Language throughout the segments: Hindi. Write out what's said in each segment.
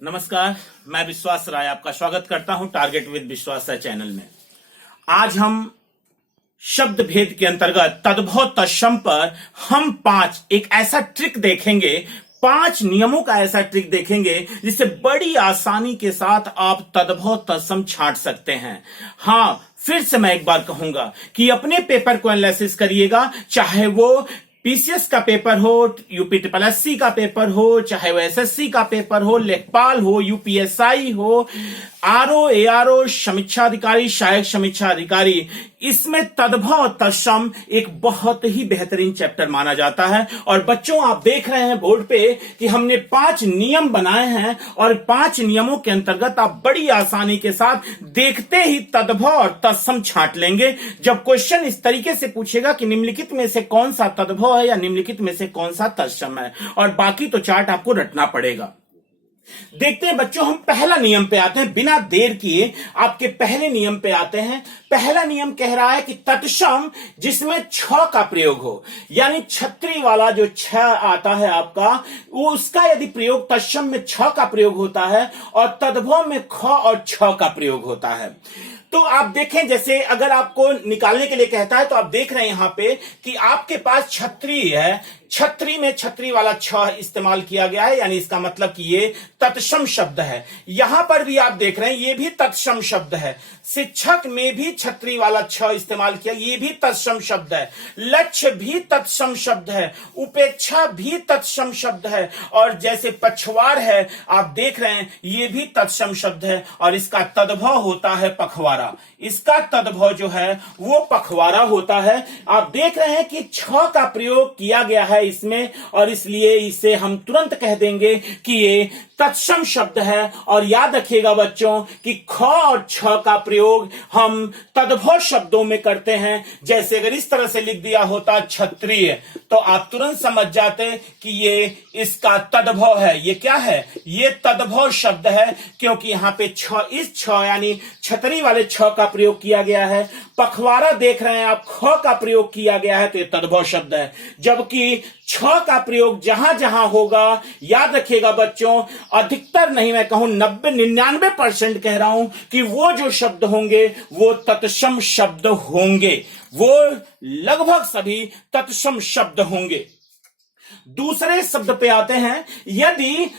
नमस्कार, मैं विश्वास राय आपका स्वागत करता हूं टारगेट विद विश्वास राय चैनल में। आज हम शब्द भेद के अंतर्गत तद्भव तत्सम पर हम एक ऐसा ट्रिक देखेंगे, 5 नियमों का ऐसा ट्रिक देखेंगे जिससे बड़ी आसानी के साथ आप तद्भव तत्सम छांट सकते हैं। हां, फिर से मैं एक बार कहूंगा कि अपने पेपर को एनालिसिस करिएगा, चाहे वो पीसीएस का पेपर हो, यूपीएससी का पेपर हो, चाहे वो एसएससी का पेपर हो, लेखपाल हो, यूपीएसआई हो, आरओ, एआरओ, समीक्षा अधिकारी, सहायक समीक्षा अधिकारी, इसमें तद्भव तत्सम एक बहुत ही बेहतरीन चैप्टर माना जाता है। और बच्चों, आप देख रहे हैं बोर्ड पे कि हमने 5 नियम बनाए हैं और 5 नियमों के अंतर्गत आप बड़ी आसानी के साथ देखते ही तद्भव और तत्सम छांट लेंगे। जब क्वेश्चन इस तरीके से पूछेगा कि निम्नलिखित में से कौन सा तद्भव है या निम्नलिखित में से कौन सा तत्सम है, और बाकी तो चार्ट आपको रटना पड़ेगा। देखते हैं बच्चों, हम पहला नियम पे आते हैं, बिना देर किए आपके पहले नियम पे आते हैं। पहला नियम कह रहा है कि तत्सम जिसमें छ का प्रयोग हो, यानी छतरी वाला जो छ आता है आपका, वो उसका यदि प्रयोग तत्सम में छ का प्रयोग होता है और तद्भव में ख और छ का प्रयोग होता है। तो आप देखें, जैसे अगर आपको निकालने के लिए कहता है तो आप देख रहे हैं यहां पे कि आपके पास छतरी है, छतरी में छतरी वाला छ इस्तेमाल किया गया है, यानी इसका मतलब कि ये तत्सम शब्द है। यहां पर भी आप देख रहे हैं ये भी तत्सम शब्द है। शिक्षक में भी छतरी वाला छ इस्तेमाल किया, ये भी तत्सम शब्द है। लक्ष्य भी तत्सम शब्द है, उपेक्षा भी तत्सम शब्द है, और जैसे पछवार है आप देख रहे हैं ये भी तत्सम शब्द है, और इसका तद्भव होता है पखवाड़ा। इसका तद्भव जो है वो पखवाड़ा होता है। आप देख रहे हैं कि छ का प्रयोग किया गया है इसमें, और इसलिए इसे हम तुरंत कह देंगे कि ये तत्सम शब्द है। और याद रखिएगा बच्चों कि ख और छ का प्रयोग हम तद्भव शब्दों में करते हैं। जैसे अगर इस तरह से लिख दिया होता क्षत्रिय, तो आप तुरंत समझ जाते कि ये इसका तद्भव है। ये क्या है? ये तद्भव शब्द है, क्योंकि यहां पे छ, इस छ यानी छतरी वाले छ का प्रयोग किया गया है। पखवाड़ा देख रहे हैं आप, ख का प्रयोग किया गया है, तो ये तद्भव शब्द है। जबकि छ का प्रयोग जहां जहां होगा, याद रखिएगा बच्चों, अधिकतर नहीं, मैं कहूं 99% कह रहा हूं कि वो जो शब्द होंगे वो तत्सम शब्द होंगे, वो लगभग सभी तत्सम शब्द होंगे। दूसरे शब्द पे आते हैं, यदि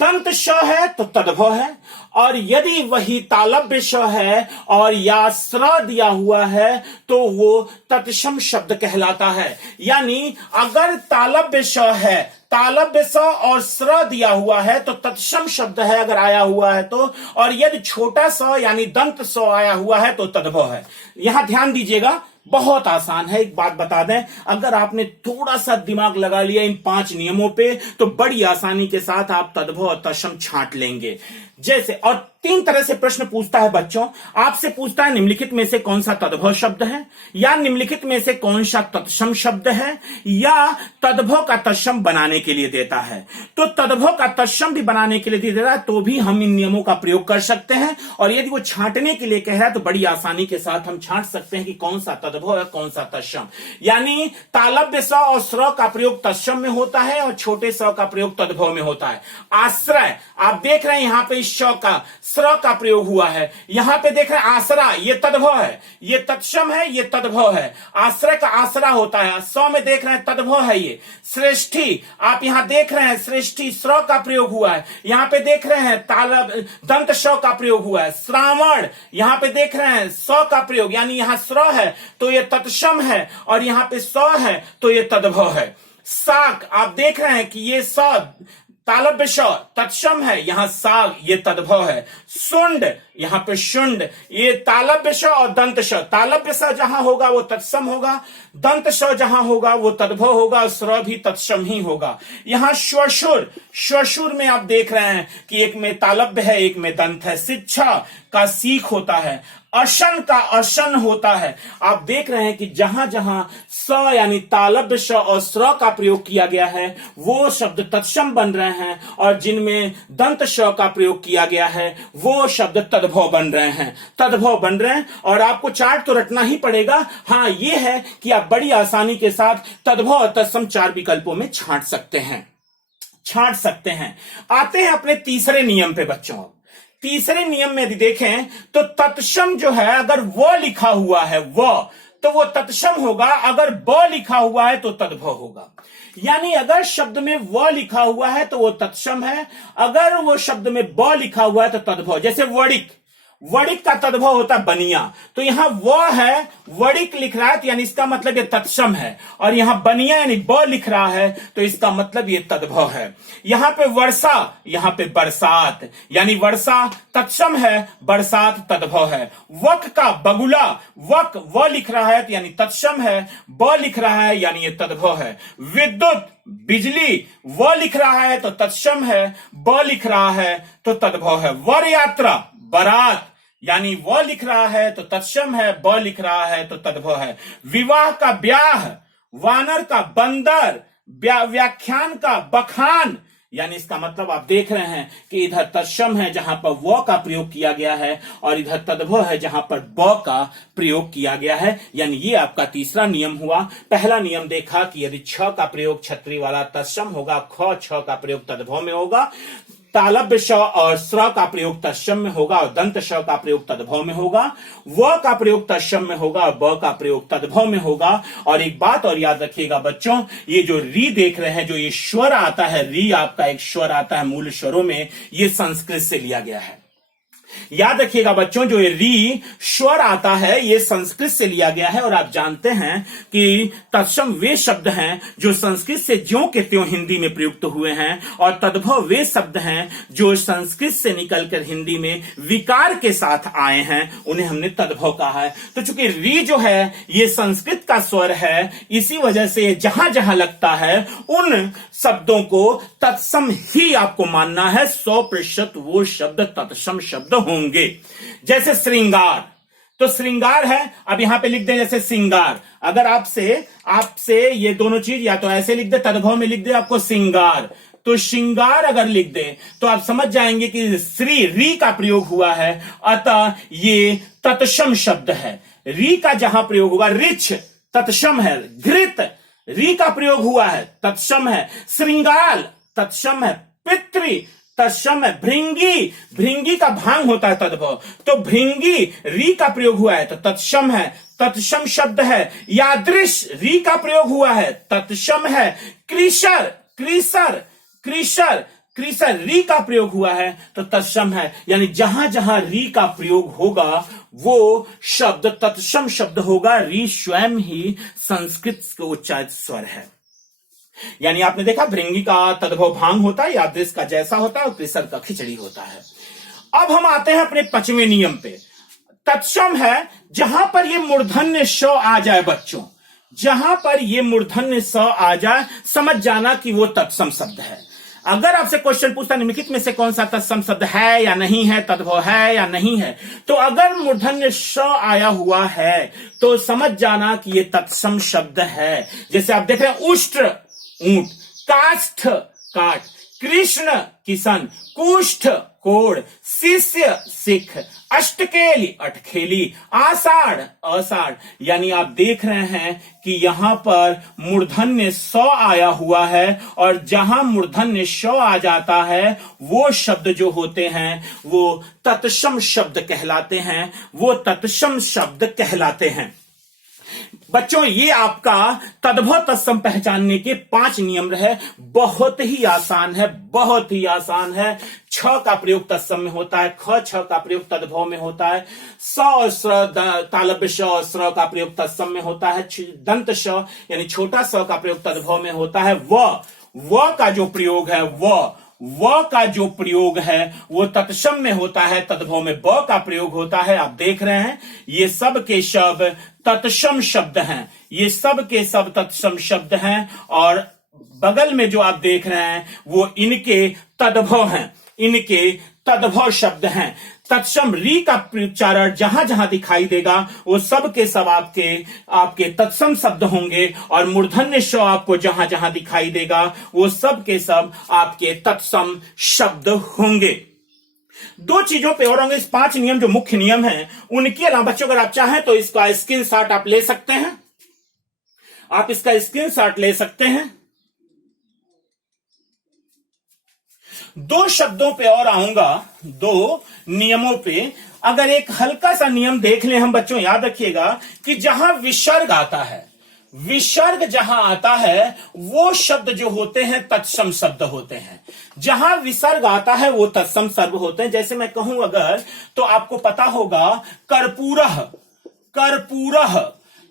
दंत श है तो तद्भव है, और यदि वही तालव्य श है और या स्र दिया हुआ है तो वो तत्सम शब्द कहलाता है। यानी अगर तालव्य श है, तालव्य स और स्र दिया हुआ है तो तत्सम शब्द है अगर आया हुआ है तो, और यदि छोटा स यानी दंत स आया हुआ है तो तद्भव है। यहां ध्यान दीजिएगा, बहुत आसान है। एक बात बता दें, अगर आपने थोड़ा सा दिमाग लगा लिया इन 5 नियमों पे तो बड़ी आसानी के साथ आप तद्भव और तत्सम छांट लेंगे। जैसे, और 3 तरह से प्रश्न पूछता है बच्चों, आपसे पूछता है निम्नलिखित में से कौन सा तद्भव शब्द है, या निम्नलिखित में से कौन सा तत्सम शब्द है, या तद्भव का तत्सम बनाने के लिए देता है। तो तद्भव का तत्सम भी बनाने के लिए दे रहा है तो भी हम इन नियमों का प्रयोग कर सकते हैं। और यदि वो छांटने के लिए कह रहा है तो बड़ी आसानी के साथ हम छांट सकते हैं कि कौन सा तद्भव है कौन सा तत्सम। यानी तालव्य स और स्र का प्रयोग तत्सम में होता है और छोटे स का प्रयोग तद्भव में होता है। आश्रय, आप देख रहे हैं यहां पे श का स्र का प्रयोग हुआ है, यहां पे देख रहे हैं आसरा, ये तद्भव है, ये तत्सम है, ये तद्भव है। आश्रय का आसरा होता है, स में देख रहे हैं तद्भव है। ये श्रेष्ठी, आप यहां देख रहे हैं श्रेष्ठी स्र का प्रयोग हुआ है, यहां पे देख रहे हैं दंत श का प्रयोग हुआ है। श्रावण, यहां पे देख रहे हैं स का प्रयोग, यानी यहां स्र है तो ये तत्सम है, और यहां पे स है तो ये तद्भव है। साग, आप देख रहे हैं कि ये स तालव्य श तत्सम है, यहां साग ये तद्भव है। शुंड, यहां पे शुंड, ये तालव्य श और दंत श, तालव्य स जहां होगा वो तत्सम होगा, दंत श जहां होगा वो तद्भव होगा, स्र भी तत्सम ही होगा। यहां श्वशुर, श्वशुर में आप देख रहे हैं कि एक में तालव्य है एक में दंत है। शिक्षा का सीख होता है, अशन का अशन होता है। आप देख रहे हैं कि जहां जहां स यानी तालव्य श और स्र का प्रयोग किया गया है वो शब्द तत्सम बन रहे हैं, और जिनमें दंत श का प्रयोग किया गया है वो शब्द तद्भव बन रहे हैं, तद्भव बन रहे हैं। और आपको चार्ट तो रटना ही पड़ेगा। हाँ, ये है कि आप बड़ी आसानी के साथ तद्भव और तत्सम 4 विकल्पों में छांट सकते हैं। छांट सकते हैं। आते हैं अपने तीसरे नियम पे बच्चों। तीसरे नियम में यदि देखें तो तत्सम जो है, अगर वो लिखा हुआ है वो, तो वो तत्सम होगा, अगर ब लिखा हुआ है तो तद्भव होगा। यानी अगर शब्द में व लिखा हुआ है तो वो तत्सम है, अगर वो शब्द में ब लिखा हुआ है तो तद्भव। जैसे वणिक, वणिक का तद्भव होता है बनिया, तो यहां व है, वणिक लिख रहा है तो यानी इसका मतलब ये तत्सम है, और यहां बनिया यानी ब लिख रहा है तो इसका मतलब ये तद्भव है। यहां पे वर्षा, यहां पे बरसात, यानी वर्षा तत्सम है, बरसात तद्भव है। वक का बगुला, वक व लिख रहा है तो यानी तत्सम है, ब लिख रहा है यानी ये तद्भव है। विद्युत, बिजली, व लिख रहा है तो तत्सम है, ब लिख रहा है तो तद्भव है। वर यात्रा, बारात, यानी व लिख रहा है तो तत्सम है, ब लिख रहा है तो तद्भव है। विवाह का ब्याह, वानर का बंदर, व्याख्यान का बखान, यानी इसका मतलब आप देख रहे हैं कि इधर तत्सम है जहां पर व का प्रयोग किया गया है, और इधर तद्भव है जहां पर ब का प्रयोग किया गया है। यानी ये आपका तीसरा नियम हुआ। पहला नियम देखा कि यदि छ का प्रयोग छतरी वाला तत्सम होगा, ख छ का प्रयोग तद्भव में होगा, तालव्य श और स्र का प्रयोग तत्सम में होगा, और दंत श का प्रयोग तद्भव में होगा, व का प्रयोग तत्सम में होगा, और ब का प्रयोग तद्भव में होगा। और एक बात और याद रखिएगा बच्चों, ये जो री देख रहे हैं, जो ये स्वर आता है, री आपका एक स्वर आता है मूल स्वरों में, ये संस्कृत से लिया गया है। याद रखिएगा बच्चों, जो ये री स्वर आता है ये संस्कृत से लिया गया है, और आप जानते हैं कि तत्सम वे शब्द हैं जो संस्कृत से ज्यों के त्यों हिंदी में प्रयुक्त हुए हैं, और तद्भव वे शब्द हैं जो संस्कृत से निकलकर हिंदी में विकार के साथ आए हैं, उन्हें हमने तद्भव कहा है। तो चूंकि री जो है ये संस्कृत का स्वर है, इसी वजह से जहां जहां लगता है उन शब्दों को तत्सम ही आपको मानना है। 100% वो शब्द तत्सम शब्द होंगे। जैसे श्रृंगार, तो श्रृंगार है, अब यहां पे लिख दें जैसे सिंगार। अगर आपसे ये दोनों चीज या तो ऐसे लिख दे, तद्भव में लिख दे आपको सिंगार, तो श्रृंगार अगर लिख दे तो आप समझ जाएंगे कि श्री री का प्रयोग हुआ है, अतः ये तत्सम शब्द है। री का जहां प्रयोग होगा, रिच तत्सम है, घृत री का प्रयोग हुआ है, तत्सम है। श्रृंगाल तत्सम है, पितृ तत्सम है। भृंगी, भृंगी का भांग होता है तद्भव, तो भृंगी री का प्रयोग हुआ है तो तत्सम है, तत्सम शब्द है। यादृश री का प्रयोग हुआ है, तत्सम है। कृशर, कृशर, कृशर, कृशर री का प्रयोग हुआ है तो तत्सम है। यानी जहां जहां री का प्रयोग होगा वो शब्द तत्सम शब्द होगा। री स्वयं ही संस्कृत का उच्चारित स्वर है। यानी आपने देखा भृंगी का तद्भव भांग होता है, यादृश का जैसा होता है, और कृसर का खिचड़ी होता है। अब हम आते हैं अपने 5वें नियम पे। तत्सम है जहां पर ये मूर्धन्य श आ जाए बच्चों, जहां पर ये मूर्धन्य स आ जाए, समझ जाना कि वो तत्सम शब्द है। अगर आपसे क्वेश्चन पूछता निम्नलिखित में से कौन सा तत्सम शब्द है या नहीं है, तद्भव है या नहीं है, तो अगर मूर्धन्य श आया हुआ है तो समझ जाना कि ये तत्सम शब्द है। जैसे आप देख रहे हैं उष्ट्र ऊंट, काष्ठ काठ, कृष्ण किशन, कुष्ठ कोढ़, शिष्य सिख, अष्टकेली अटखेली, आषाढ़ अषाढ़। यानी आप देख रहे हैं कि यहां पर मूर्धन्य स आया हुआ है, और जहां मूर्धन्य श आ जाता है वो शब्द जो होते हैं वो तत्सम शब्द कहलाते हैं, वो तत्सम शब्द कहलाते हैं। बच्चों ये आपका तद्भव तत्सम पहचानने के 5 नियम रहे। बहुत ही आसान है, बहुत ही आसान है। छ का प्रयोग तत्सम में होता है, ख छ का प्रयोग तद्भव में होता है, स और स्र तालव्य श और स्र का प्रयोग तत्सम में होता है, दंत श यानी छोटा स का प्रयोग तद्भव में होता है। व का जो प्रयोग है व का जो प्रयोग है वो तत्सम में होता है, तद्भव में ब का प्रयोग होता है। आप देख रहे हैं ये सब के शब्द तत्सम शब्द हैं, ये सब के सब तत्सम शब्द हैं, और बगल में जो आप देख रहे हैं वो इनके तद्भव हैं, इनके तद्भव शब्द हैं। तत्सम री का उच्चारण जहां जहां दिखाई देगा वो सब के सब आपके तत्सम शब्द होंगे, और मूर्धन्य श आपको जहां जहां दिखाई देगा वो सब के सब आपके तत्सम शब्द होंगे। 2 चीजों पे और होंगे। इस 5 नियम जो मुख्य नियम हैं उनके अलावा बच्चों अगर आप चाहें तो इसका स्क्रीनशॉट आप ले सकते हैं, आप इसका स्क्रीनशॉट ले सकते हैं। दो शब्दों पे और आऊंगा, दो नियमों पे। अगर एक हल्का सा नियम देख लें हम बच्चों, याद रखिएगा कि जहां विसर्ग आता है, विसर्ग जहां आता है वो शब्द जो होते हैं तत्सम शब्द होते हैं। जहां विसर्ग आता है वो तत्सम शब्द होते हैं। जैसे मैं कहूं अगर, तो आपको पता होगा कर्पूरः, कर्पूरः,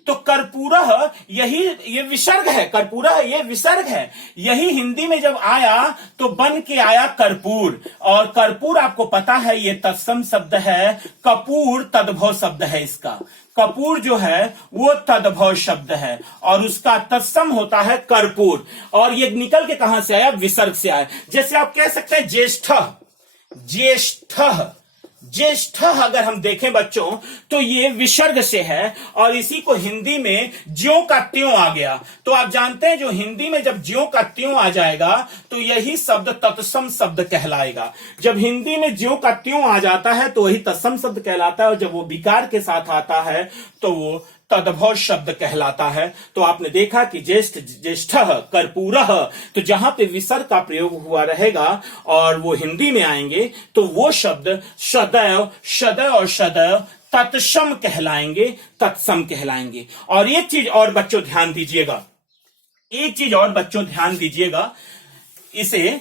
तो कर्पूरः यही ये विसर्ग है, कर्पूरः ये विसर्ग है। यही हिंदी में जब आया तो बन के आया कर्पूर, और कर्पूर आपको पता है ये तत्सम शब्द है, कपूर तद्भव शब्द है इसका। कपूर जो है वो तद्भव शब्द है और उसका तत्सम होता है कर्पूर। और ये निकल के कहां से आया? विसर्ग से आया। जैसे आप कह सकते हैं ज्येष्ठ, ज्येष्ठ, ज्येष्ठ अगर हम देखें बच्चों तो ये विसर्ग से है और इसी को हिंदी में ज्यों का त्यों आ गया। तो आप जानते हैं जो हिंदी में जब ज्यों का त्यों आ जाएगा तो यही शब्द तत्सम शब्द कहलाएगा। जब हिंदी में ज्यों का त्यों आ जाता है तो वही तत्सम शब्द कहलाता है, और जब वो विकार के साथ आता है तो वो तद्भव शब्द कहलाता है। तो आपने देखा कि ज्येष्ठ, ज्येष्ठः, कर्पूरः, तो जहां पे विसर्ग का प्रयोग हुआ रहेगा और वो हिंदी में आएंगे तो वो शब्द सदैव, सदैव और सदैव तत्सम कहलाएंगे, तत्सम कहलाएंगे। और एक चीज और बच्चों ध्यान दीजिएगा, एक चीज और बच्चों ध्यान दीजिएगा, इसे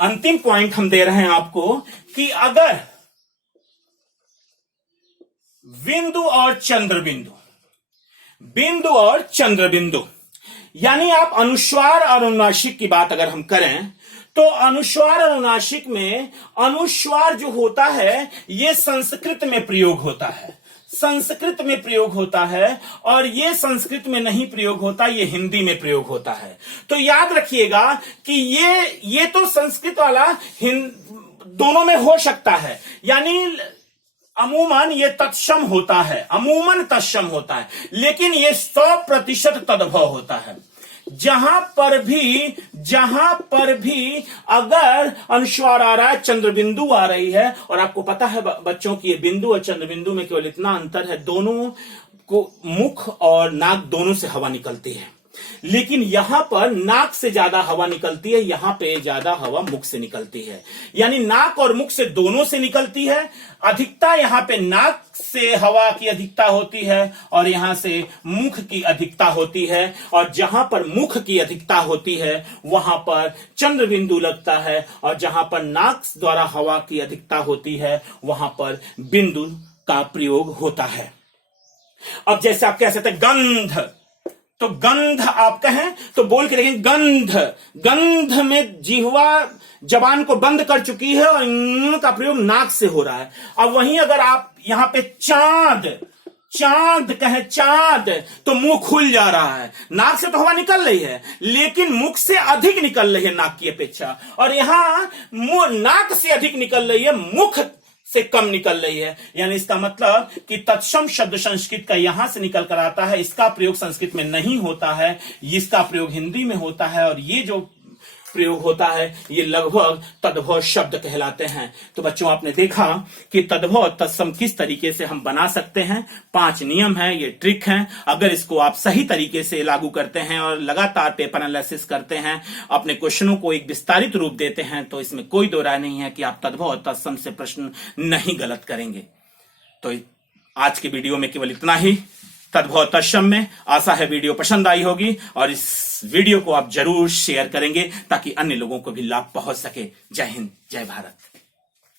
अंतिम पॉइंट हम दे रहे हैं आपको कि अगर बिंदु और चंद्र बिंदु, बिंदु और चंद्र बिंदु, यानी आप अनुस्वार और अनुनासिक की बात अगर हम करें तो अनुस्वार और अनुनासिक में अनुस्वार जो होता है ये संस्कृत में प्रयोग होता है, संस्कृत में प्रयोग होता है, और ये संस्कृत में नहीं प्रयोग होता, ये हिंदी में प्रयोग होता है। तो याद रखिएगा कि ये तो संस्कृत वाला दोनों में हो सकता है, यानी अमूमन ये तत्सम होता है, अमूमन तत्सम होता है, लेकिन ये 100% तद्भव होता है। जहां पर भी अगर अनुस्वार आ रहा है, चंद्र बिंदु आ रही है, और आपको पता है बच्चों की ये बिंदु और चंद्र बिंदु में केवल इतना अंतर है, दोनों को मुख और नाक दोनों से हवा निकलती है, लेकिन यहां पर नाक से ज्यादा हवा निकलती है, यहां पे ज्यादा हवा मुख से निकलती है। यानी नाक और मुख से दोनों से निकलती है। अधिकता यहां पे नाक से हवा की अधिकता होती है और यहां से मुख की अधिकता होती है, और जहां पर मुख की अधिकता होती है वहां पर चंद्र बिंदु लगता है, और जहां पर नाक द्वारा हवा की अधिकता होती है वहां पर बिंदु का प्रयोग होता है। अब जैसे आप कह सकते हैं गंध, तो गंध आप कहें तो बोल के देखें गंध, गंध में जिह्वा जबान को बंद कर चुकी है और इन का प्रयोग नाक से हो रहा है। अब वहीं अगर आप यहां पे चांद, चांद कहें चांद, तो मुंह खुल जा रहा है, नाक से तो हवा निकल रही है लेकिन मुख से अधिक निकल रही है नाक की अपेक्षा, और यहां नाक से अधिक निकल रही है, मुख से कम निकल रही है। यानी इसका मतलब कि तत्सम शब्द संस्कृत का यहां से निकल कर आता है, इसका प्रयोग संस्कृत में नहीं होता है, इसका प्रयोग हिंदी में होता है, और ये जो प्रयोग होता है ये लगभग तद्भव शब्द कहलाते हैं। तो बच्चों आपने देखा कि तद्भव और तत्सम किस तरीके से हम बना सकते हैं। 5 नियम हैं, ये ट्रिक हैं। अगर इसको आप सही तरीके से लागू करते हैं और लगातार पेपर एनालिसिस करते हैं, अपने क्वेश्चनों को एक विस्तारित रूप देते हैं, तो इसमें कोई दो राय नहीं है कि आप तद्भव और तत्सम से प्रश्न नहीं गलत करेंगे। तो आज के वीडियो में केवल इतना ही तद्भव तत्सम में। आशा है वीडियो पसंद आई होगी और इस वीडियो को आप जरूर शेयर करेंगे ताकि अन्य लोगों को भी लाभ पहुंच सके। जय हिंद, जय भारत।